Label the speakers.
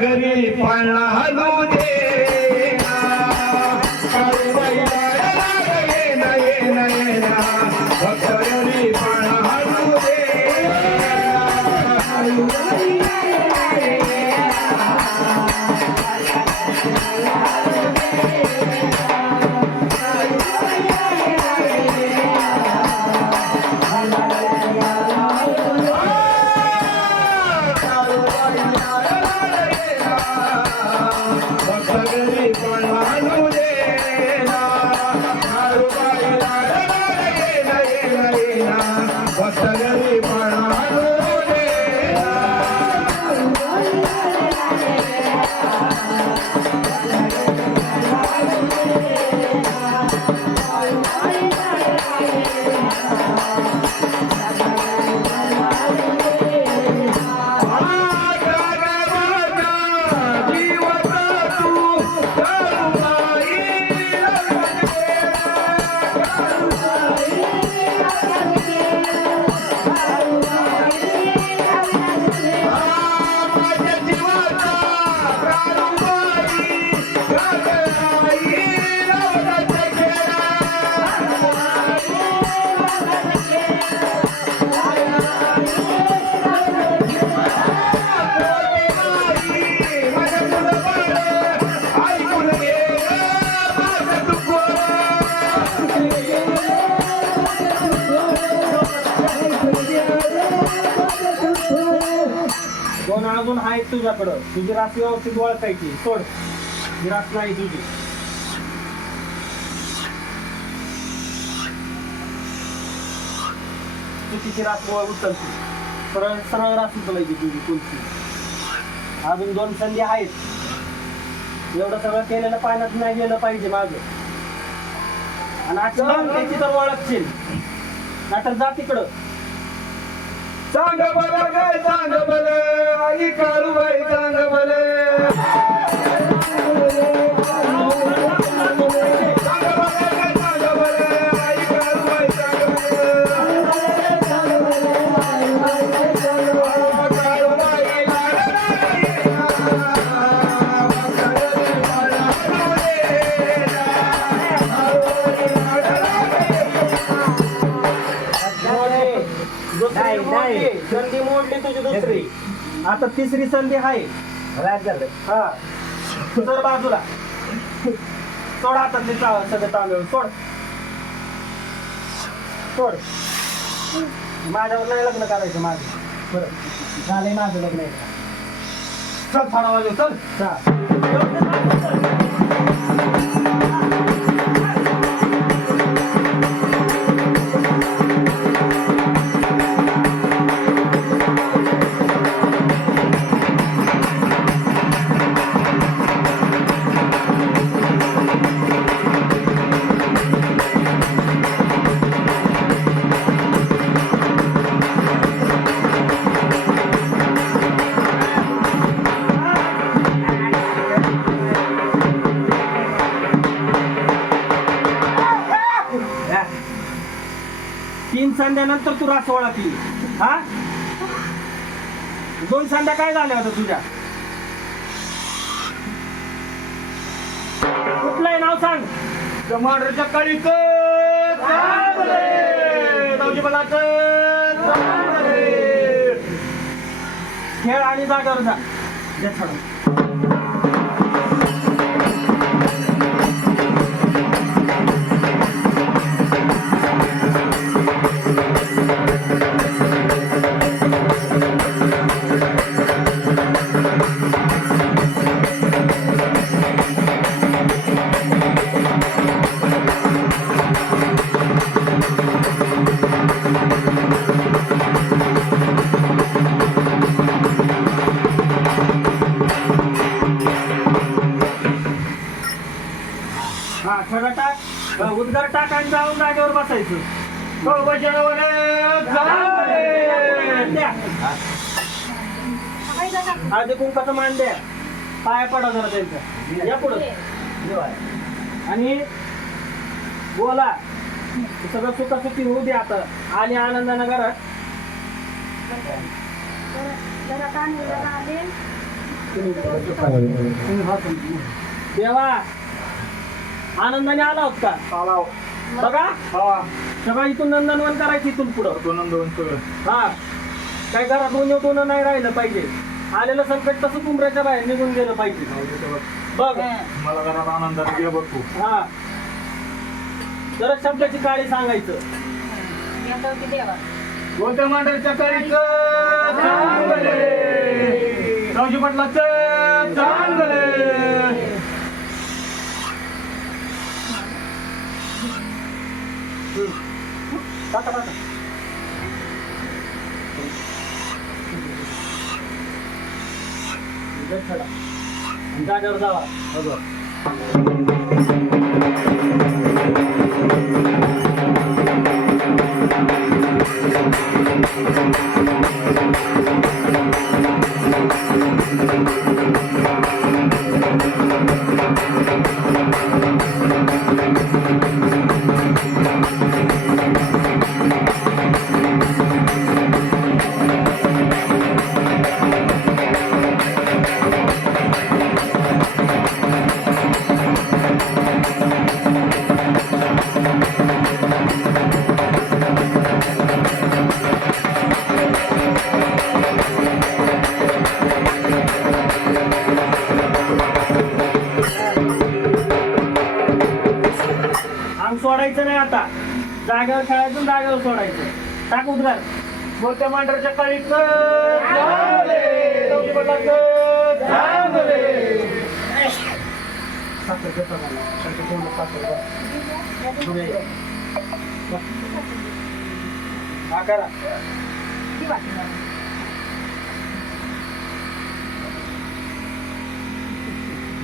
Speaker 1: നഗര भक्त
Speaker 2: अजून आहेत तुझ्याकडं. तुझी रास व्यवस्थित ओळखायची. सोड. ही रास नाही तुझी. चुकीची ओळ उचलती सरळ सरळ रास उचलायची तुझी कोणती अजून दोन संधी आहेत. एवढं सगळं केलेलं पाण्यात नाही गेलं पाहिजे माझं आणि आजचं त्याची तर ओळखशील. नाटक जा तिकडं.
Speaker 1: चांग बल ग चांग
Speaker 2: दुसरी मोडली. संधी मोडली तुझी दुसरी. आता तिसरी संधी आहे. हा. सर बाजूला. सोड आता ते चा- सगळं तांदूळ सोड. सोड. माझ्यावर नाही लग्न करायचं माझं. बरं. झालंय माझं लग्न एकदा.
Speaker 1: चल फाडा वाजव चल.
Speaker 2: चा. तीन संध्यानंतर तू रास ओळखली हा? दोन संध्या काय झाल्या होत्या तुझ्या? कुठलंही नाव सांग?
Speaker 1: टमाटरच्या बलाच
Speaker 2: खेळ आणि जागेवर जा. थोडं टाक उद्गार टाक आणि जाऊन जागेवर बसायचं.
Speaker 1: हो
Speaker 2: द्या. हळदी कुंकाचं मान द्या. पाया पडा जरा त्यांचा. या पुढं. आणि बोला. सगळं सुखासुखी होऊ दे आता. आणि आनंदानं घरात. देवा आनंदाने आला होत. का
Speaker 1: आला
Speaker 2: बघा.
Speaker 1: हा.
Speaker 2: सगळं इथून नंदनवन करायचं इथून पुढं.
Speaker 1: नंदवन सगळं
Speaker 2: हा. काय घरात दोन दोन नाही राहिलं पाहिजे. आलेलं संकट तसं कुंभऱ्याच्या बाहेर निघून गेलं पाहिजे. बघ.
Speaker 1: मला जरा आनंदाने घे बघ. तू
Speaker 2: हा. जरा शब्दाची काळी सांगायचं.
Speaker 1: कोणत्या मांडरच्या काळीचं चांगले. रावजी पाटलाचं चांगले.
Speaker 2: टाका टाका इथं खेळा. आणि जागेवर जावा सोडायचं नाही आता. जागेवर खेळायचं जागेवर सोडायचं. टाक उद्गार
Speaker 1: कोणत्या मांडरच्या काळीचं चांगले रावजी पाटलाचं चांगले
Speaker 2: साखर देतो मला. साखर तेवढं साखर द्या. पुढे ये. हा करा